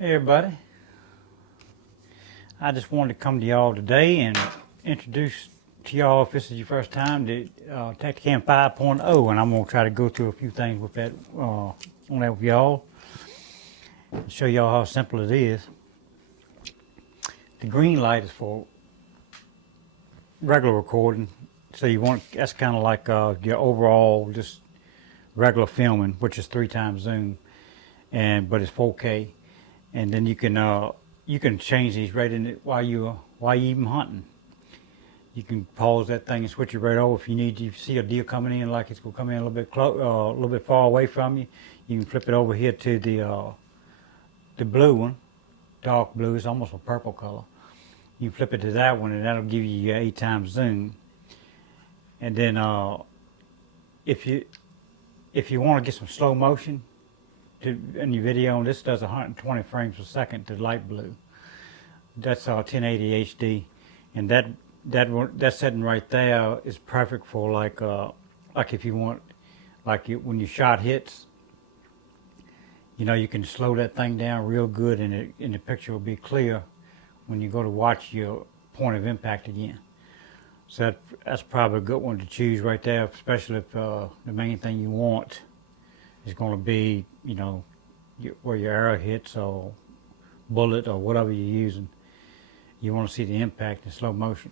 Hey everybody, I just wanted to come to y'all today and introduce to y'all, if this is your first time, the Tactacam 5.0, and I'm going to try to go through a few things with that on that with y'all and show y'all how simple it is. The green light is for regular recording, so you want, that's kind of like your overall just regular filming, which is 3 times zoom, but it's 4K. And then you can change these right in it while you even hunting. You can pause that thing and switch it right over if you need. You see a deer coming in, like it's gonna come in a little bit far away from you. You can flip it over here to the blue one, dark blue. It's almost a purple color. You flip it to that one, and that'll give you your 8 times zoom. And then if you want to get some slow motion in your video, and this does 120 frames per second to light blue. That's 1080 HD, and that setting right there is perfect for like if you want, when your shot hits, you can slow that thing down real good, and the picture will be clear when you go to watch your point of impact again. So that's probably a good one to choose right there, especially if the main thing you want is going to be, where your arrow hits or bullet or whatever you're using. You want to see the impact in slow motion.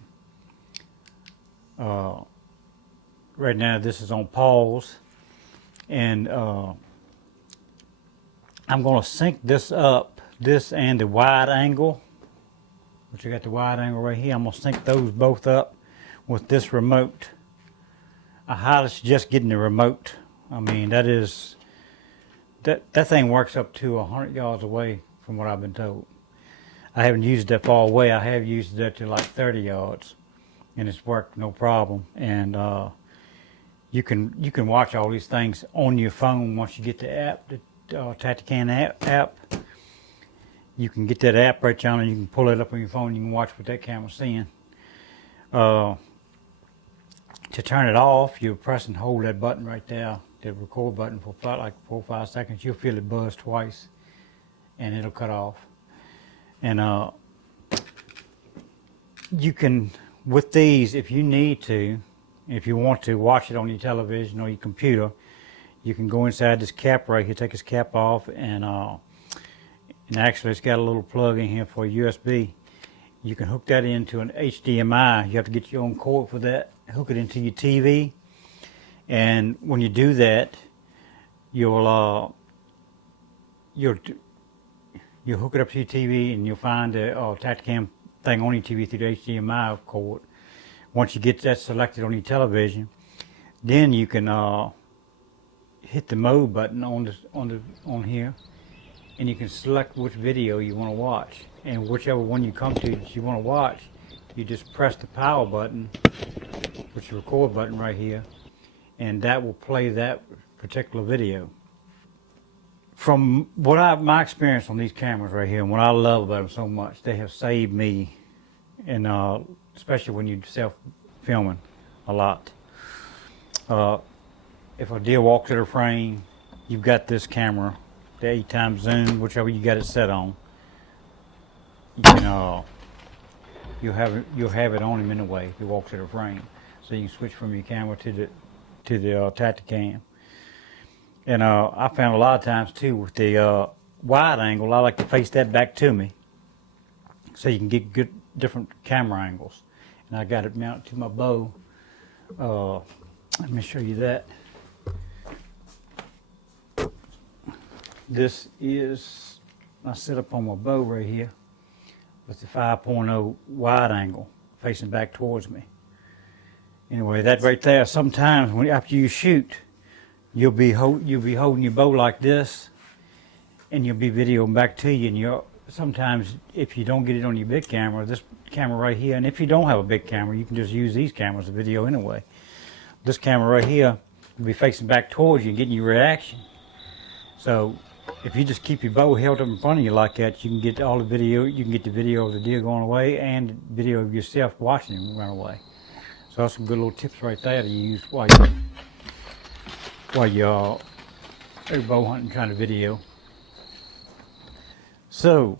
Right now this is on pause, and I'm going to sync this up, this and the wide angle, which I got the wide angle right here. I'm going to sync those both up with this remote. I highly suggest getting the remote. I mean, that thing works up to 100 yards away from what I've been told. I haven't used it that far away. I have used that to like 30 yards, and it's worked no problem. And you can watch all these things on your phone once you get the app, the Tactacam app. You can get that app right on, and you can pull it up on your phone. You can watch what that camera's seeing. To turn it off, you press and hold that button right there, the record button, for like 4 or 5 seconds. You'll feel it buzz twice, and it'll cut off. And you can, with these, if you need to, if you want to watch it on your television or your computer, you can go inside this cap right here, take this cap off, and actually it's got a little plug in here for a USB. You can hook that into an HDMI. You have to get your own cord for that. Hook it into your TV, and when you do that, you'll hook it up to your TV, and you'll find the Tactacam thing on your TV through the HDMI cord. Once you get that selected on your television, then you can hit the mode button on here, and you can select which video you want to watch. And whichever one you come to that you want to watch, you just press the power button, which is the record button right here, and that will play that particular video. From my experience on these cameras right here, and what I love about them so much, they have saved me, and especially when you're self-filming a lot. If a deer walks in a frame, you've got this camera, the 8 times zoom, whichever you got it set on. You can, you'll have it on him anyway if he walks in a frame. So you can switch from your camera to the Tactacam. And I found a lot of times too with the wide angle, I like to face that back to me, so you can get good different camera angles. And I got it mounted to my bow. Let me show you that. This is I set up on my bow right here with the 5.0 wide angle facing back towards me. Anyway, that right there, sometimes after you shoot, you'll be holding your bow like this, and you'll be videoing back to you. And sometimes, if you don't get it on your big camera, this camera right here, and if you don't have a big camera, you can just use these cameras to video anyway. This camera right here will be facing back towards you and getting your reaction. So if you just keep your bow held up in front of you like that, you can get all the video. You can get the video of the deer going away and video of yourself watching him run away. So that's some good little tips right there to use while you're bow hunting, trying to video. So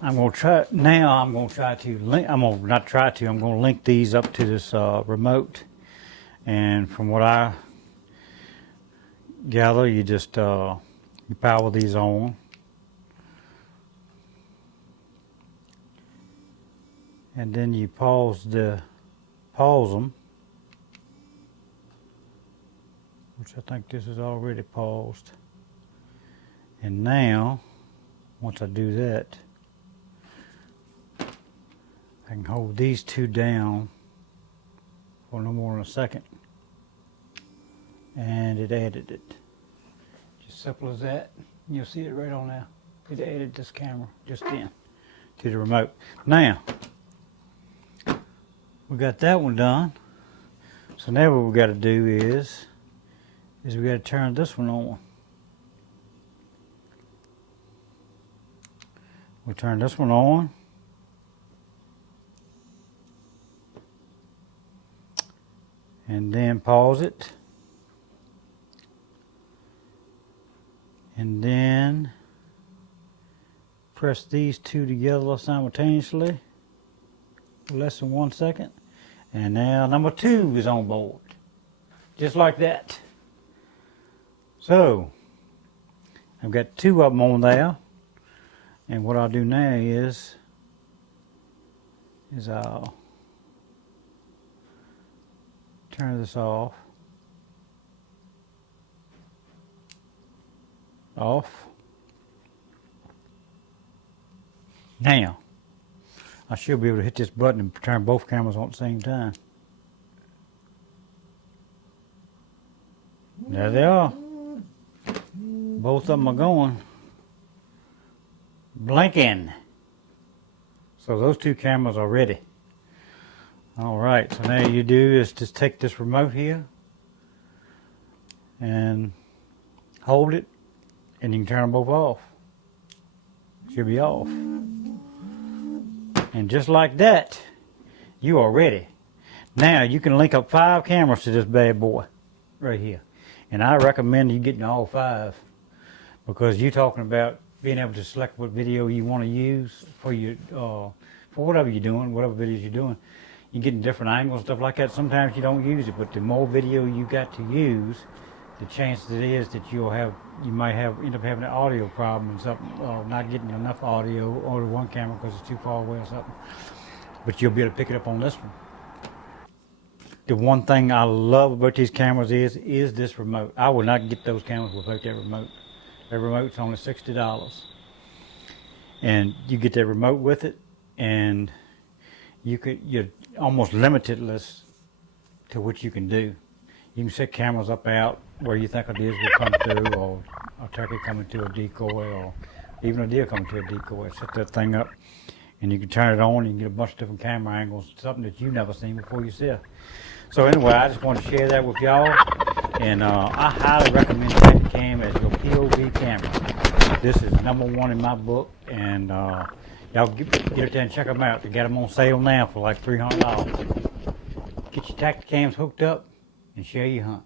I'm going to try now. I'm going to try to link. I'm going to not try to. I'm going to link these up to this remote. And from what I gather, you just you power these on, and then you pause them, which I think this is already paused. And now, once I do that, I can hold these two down for no more than a second, and it added it. Just simple as that. You'll see it right on there. It added this camera just in to the remote. Now, we got that one done. So now what we got to do is we got to turn this one on. We turn this one on. And then pause it. And then press these two together simultaneously for less than 1 second. And now number 2 is on board. Just like that. So I've got 2 of them on there. And what I'll do now is I'll turn this off. Now, I should be able to hit this button and turn both cameras on at the same time. There they are. Both of them are going. Blinking. So those 2 cameras are ready. All right, so now you do is just take this remote here and hold it, and you can turn them both off. Should be off. And just like that, you are ready. Now you can link up 5 cameras to this bad boy right here. And I recommend you getting all 5, because you're talking about being able to select what video you want to use for your for whatever you're doing, whatever videos you're doing. You get different angles, stuff like that. Sometimes you don't use it, but the more video you got to use, the chances it is that you might end up having an audio problem or something, or not getting enough audio or the one camera because it's too far away or something. But you'll be able to pick it up on this one. The one thing I love about these cameras is this remote. I would not get those cameras without that remote. That remote's only $60, and you get that remote with it, and you're almost limitless to what you can do. You can set cameras up out where you think a deer will come through, or a turkey coming to a decoy, or even a deer coming to a decoy. Set that thing up, and you can turn it on, and you can get a bunch of different camera angles, something that you've never seen before yourself. So anyway, I just want to share that with y'all, and I highly recommend Tactacam as your POV camera. This is #1 in my book, and y'all get it there and check them out. They got them on sale now for like $300. Get your Tactacams hooked up and share your hunt.